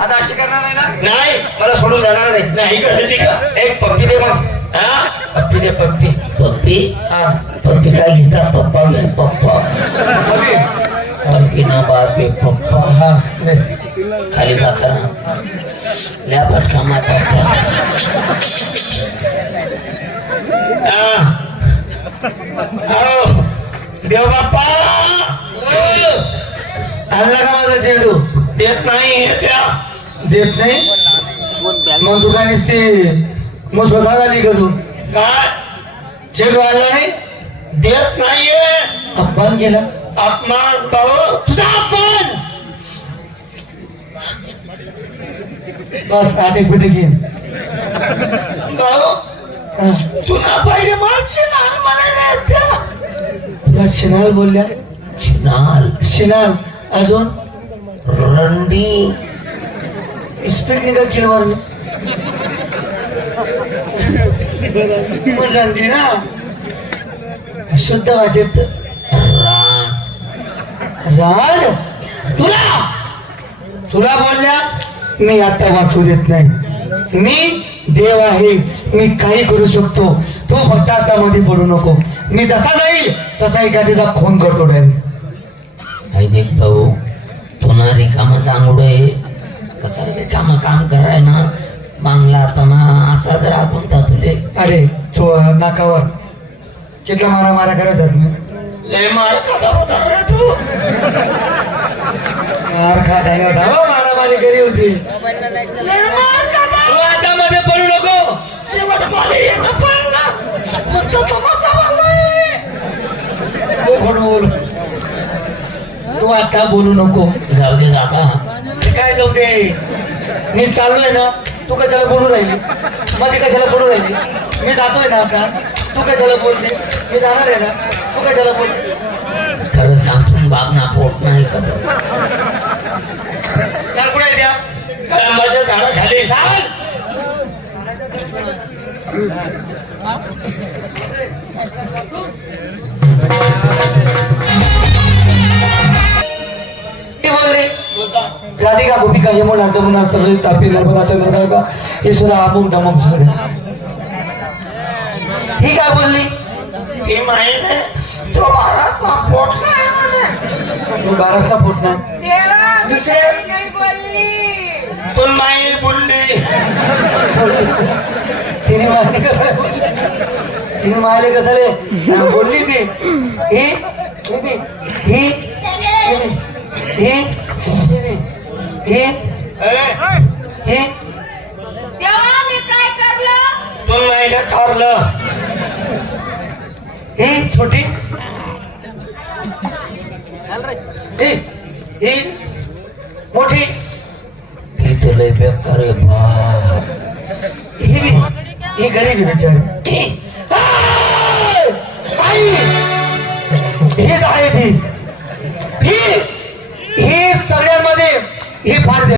आता अशी करणार नाही ना? नाही. मला सोडून जाणार नाही. नाही का? एक पप्पी दे मग. हा? पप्पी दे पप्पी. पप्पी? हा. पप्पी काय घेता पप्पा घे पप्पा. पप्पी. पप्पी ना बापे पप्पा. हा. खाली बाकरा ल्या फटका माता देव बाप्पा. आणला का माझा चेंडू? देत नाही. हे द्या देत नाही. मग तू काय नुसती मग स्वतः झाली का तू काय? चेंडू आणला नाही? देत नाहीये. अपमान केला. अपमान भाऊ तुझा अपमान. बस आठ एक मिनिट घे. तुला पहिले मागचे नाल म्हणाले तुला शिनाल बोलल्या? चिनाल शिनाल. अजून? रंडी स्पीड निघत किलो मारून ना. शुद्ध वाचेत रान. राड तुला? तुला बोलल्या मी आता वाचू देत नाही. मी देव आहे मी काही करू शकतो. तू फक्त आता मध्ये पडू नको. मी जसा जाईल तसा एखादीचा खून करतो डायरेक्ट. भाऊ तुला रिकामा दांगड आहे कसा रिकामा काम कराय ना. मागला ना असाच राखून था तुले अरे तो नाकावर. कितला मारा मारा करत आहेत मी लय मार खाला होता रे तू. मार खात होता. हो मारामारी करी होती. मार तू आता मध्ये पडू नको. शेवट येणं पडला मग तो. तू कोण बोल? तू आता बोलू नको. जाऊ दे दादा. ते काय जाऊ दे. नीट चाललोय ना तू कशाला बोलू राहिली? मध्ये कशाला बोलू राहिली? मी जातोय ना आता. तू कशाला बोलते? मी जाणार आहे ना. तू कशाला बोलते? खरं सांगून बाबना पोट नाही कुठे कळंबाच्या झाडाखाली चाल ती गोपिका यमुना जमुना सरस्वती तापी नर्मदा चंद्रभागा यशोदा अमुक डमक सगळे ही काय बोलली? ती माहिती तो ना पोट नाही म्हणे. नाही. देवा मी दुसरे- नाही बोलली. पण माई बोलली. तिने कसं तिने मारले कसले बोलली ती. ही ही ही ही ही ही ही ही देवा मी काय करलं? तू माहिती कारलं ही छोटी. ही ही मोठी. ती तुला बेकार आहे बा ही बी ही गरीब बिचारी. ही! आई! हीच आहे ती?